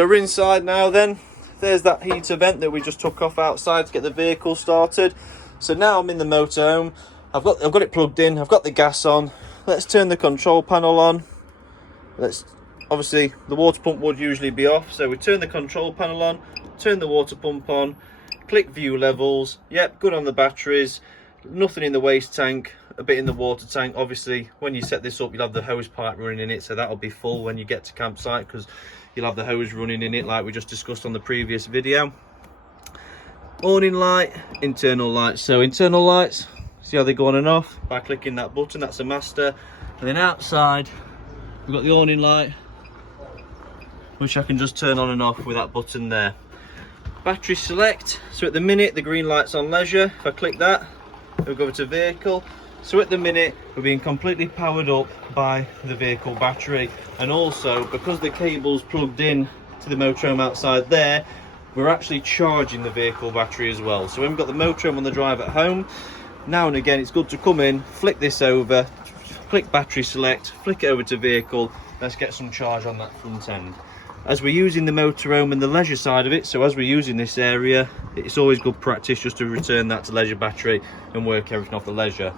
So we're inside now then. There's that heater vent that we just took off outside to get the vehicle started. So now I'm in the motorhome. I've got it plugged in, I've got the gas on. Let's turn the control panel on. Obviously the water pump would usually be off, so we turn the control panel on, turn the water pump on, click view levels. Yep, good on the batteries, nothing in the waste tank, a bit in the water tank. Obviously when you set this up you'll have the hose pipe running in it, so that'll be full when you get to campsite because you'll have the hose running in it like we just discussed on the previous video. Awning light, internal lights. So internal lights, see how they go on and off by clicking that button, that's a master. And then outside we've got the awning light, which I can just turn on and off with that button there. Battery select, so at the minute the green light's on leisure. If I click that, it'll go to vehicle. So at the minute we're being completely powered up by the vehicle battery, and also because the cable's plugged in to the motorhome outside there, we're actually charging the vehicle battery as well. So when we've got the motorhome on the drive at home, now and again it's good to come in, flick this over, click battery select, flick it over to vehicle. Let's get some charge on that front end. As we're using the motorhome and the leisure side of it, so as we're using this area, it's always good practice just to return that to leisure battery and work everything off the leisure.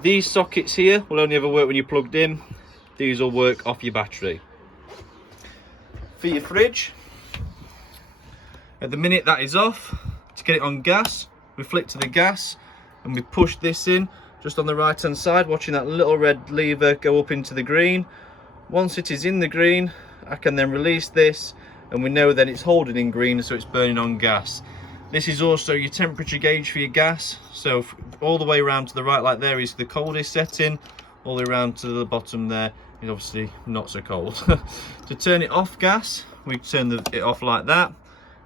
These sockets here will only ever work when you're plugged in. These will work off your battery. For your fridge, at the minute that is off. To get it on gas, we flick to the gas and we push this in just on the right hand side, watching that little red lever go up into the green. Once it is in the green, I can then release this and we know that it's holding in green, so it's burning on gas. This is also your temperature gauge for your gas, so all the way around to the right like there is the coldest setting, all the way around to the bottom there is obviously not so cold. To turn it off gas, we turn it off like that,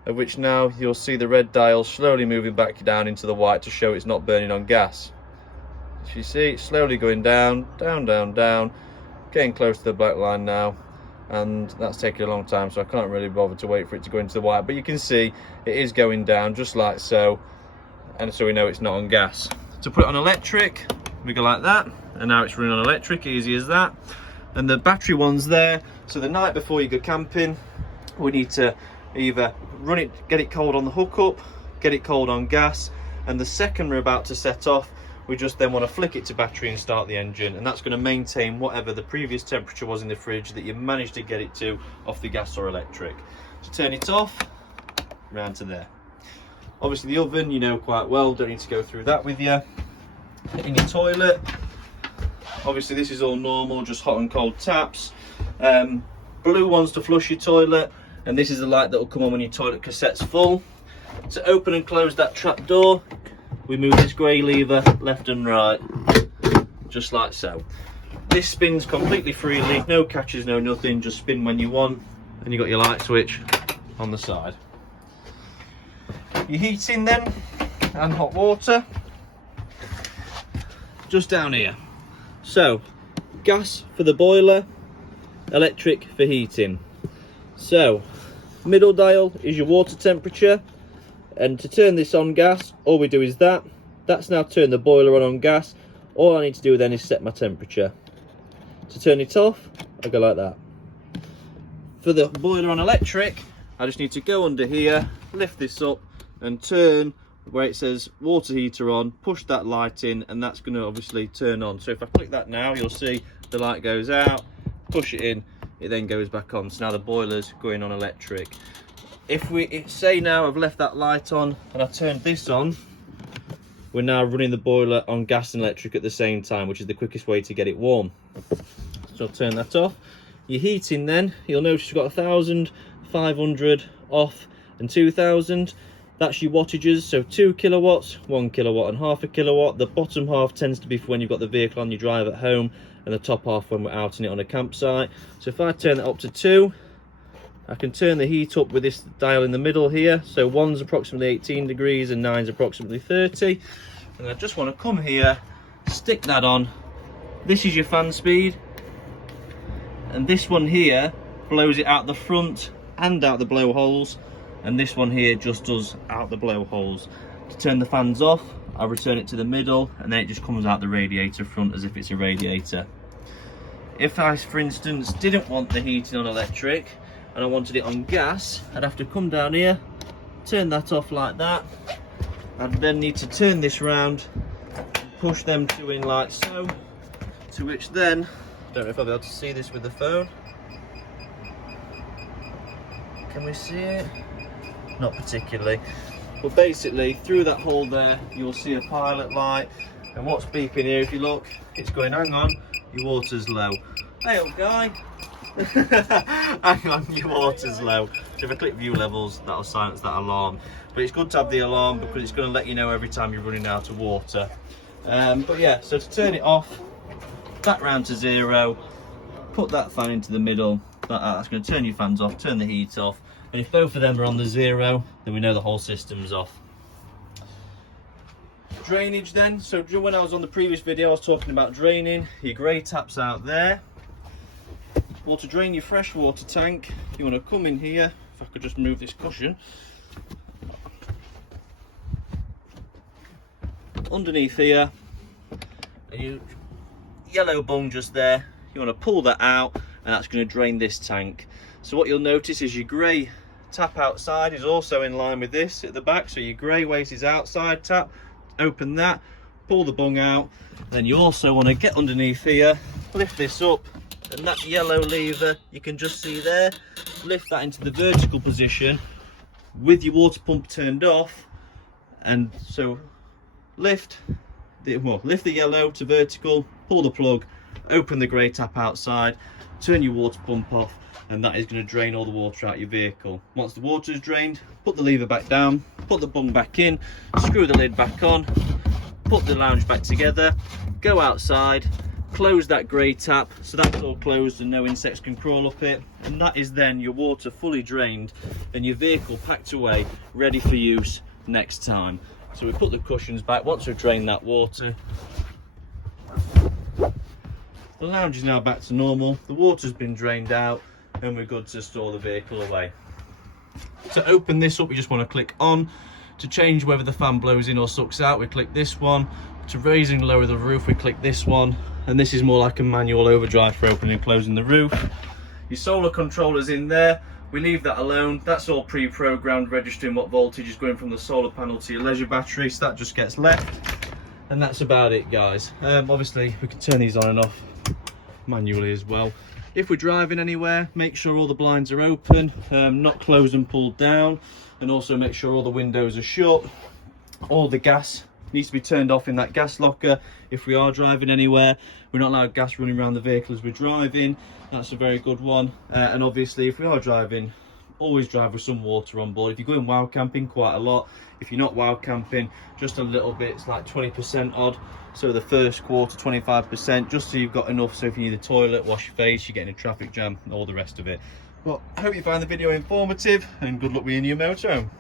at which now you'll see the red dial slowly moving back down into the white to show it's not burning on gas. As you see, it's slowly going down, down, down, down, getting close to the black line now, and that's taking a long time, so I can't really bother to wait for it to go into the white, but you can see it is going down just like so, and so we know it's not on gas. To put it on electric, we go like that, and now it's running on electric, easy as that. And the battery one's there, so the night before you go camping, we need to either run it, get it cold on the hookup, get it cold on gas, and the second we're about to set off, we just then want to flick it to battery and start the engine, and that's going to maintain whatever the previous temperature was in the fridge that you managed to get it to off the gas or electric. To turn it off, round to there. Obviously the oven you know quite well, don't need to go through that with you. In your toilet, obviously this is all normal, just hot and cold taps. Blue ones to flush your toilet, and this is the light that will come on when your toilet cassette's full. To open and close that trap door, we move this grey lever left and right, just like so. This spins completely freely, no catches, no nothing, just spin when you want, and you've got your light switch on the side. Your heating then, and hot water, just down here. So, gas for the boiler, electric for heating. So, middle dial is your water temperature, and to turn this on gas, all we do is that's now turned the boiler on gas. All I need to do then is set my temperature. To turn it off, I go like that. For the boiler on electric, I just need to go under here, lift this up and turn where it says water heater on, push that light in, and that's going to obviously turn on. So if I click that now, you'll see the light goes out, push it in, it then goes back on. So now the boiler's going on electric. If we say now I've left that light on and I turned this on, we're now running the boiler on gas and electric at the same time, which is the quickest way to get it warm. So I'll turn that off. Your heating then, you'll notice you've got 1,000, 500 off and 2,000. That's your wattages, so 2 kilowatts, 1 kilowatt and half a kilowatt. The bottom half tends to be for when you've got the vehicle on your drive at home, and the top half when we're out in it on a campsite. So if I turn that up to 2, I can turn the heat up with this dial in the middle here. So 1's approximately 18 degrees and 9's approximately 30. And I just want to come here, stick that on. This is your fan speed. And this one here blows it out the front and out the blowholes. And this one here just does out the blowholes. To turn the fans off, I return it to the middle, and then it just comes out the radiator front as if it's a radiator. If I, for instance, didn't want the heating on electric, and I wanted it on gas, I'd have to come down here, turn that off like that. I'd then need to turn this round, push them two in like so, to which then, don't know if I'll be able to see this with the phone. Can we see it? Not particularly. But basically, through that hole there, you'll see a pilot light. And what's beeping here, if you look, it's going, hang on, your water's low. Hey old guy. Hang on, your water's low. So if I click view levels, that'll silence that alarm. But it's good to have the alarm because it's going to let you know every time you're running out of water. But yeah, so to turn it off, that round to 0, put that fan into the middle. That's going to turn your fans off, turn the heat off. And if both of them are on the 0, then we know the whole system's off. Drainage then. So when I was on the previous video, I was talking about draining. Your grey tap's out there. Well, to drain your fresh water tank, you want to come in here. If I could just move this cushion. Underneath here, and your yellow bung just there, you want to pull that out, and that's going to drain this tank. So what you'll notice is your grey tap outside is also in line with this at the back. So your grey waste is outside tap. Open that, pull the bung out. Then you also want to get underneath here, lift this up, and that yellow lever you can just see there, lift that into the vertical position with your water pump turned off. And so lift the yellow to vertical, pull the plug, open the grey tap outside, turn your water pump off, and that is going to drain all the water out your vehicle. Once the water is drained, put the lever back down, put the bung back in, screw the lid back on, put the lounge back together, go outside, close that grey tap so that's all closed and no insects can crawl up it, and that is then your water fully drained and your vehicle packed away, ready for use next time. So we put the cushions back once we've drained that water. The lounge is now back to normal, the water's been drained out, and we're good to store the vehicle away. To open this up, we just want to click on. To change whether the fan blows in or sucks out, we click this one. To raise and lower the roof, we click this one. And this is more like a manual overdrive for opening and closing the roof. Your solar controller's in there. We leave that alone. That's all pre-programmed, registering what voltage is going from the solar panel to your leisure battery, so that just gets left. And that's about it, guys. Obviously, we can turn these on and off manually as well. If we're driving anywhere, make sure all the blinds are open, not closed and pulled down, and also make sure all the windows are shut. All the gas needs to be turned off in that gas locker. If we are driving anywhere, we're not allowed gas running around the vehicle as we're driving. That's a very good one. And obviously, if we are driving, always drive with some water on board. If you're going wild camping, quite a lot. If you're not wild camping, just a little bit, it's like 20% odd. So the first quarter, 25%, just so you've got enough. So if you need a toilet, wash your face, you get in a traffic jam, and all the rest of it. Well, I hope you find the video informative, and good luck with your new motorhome.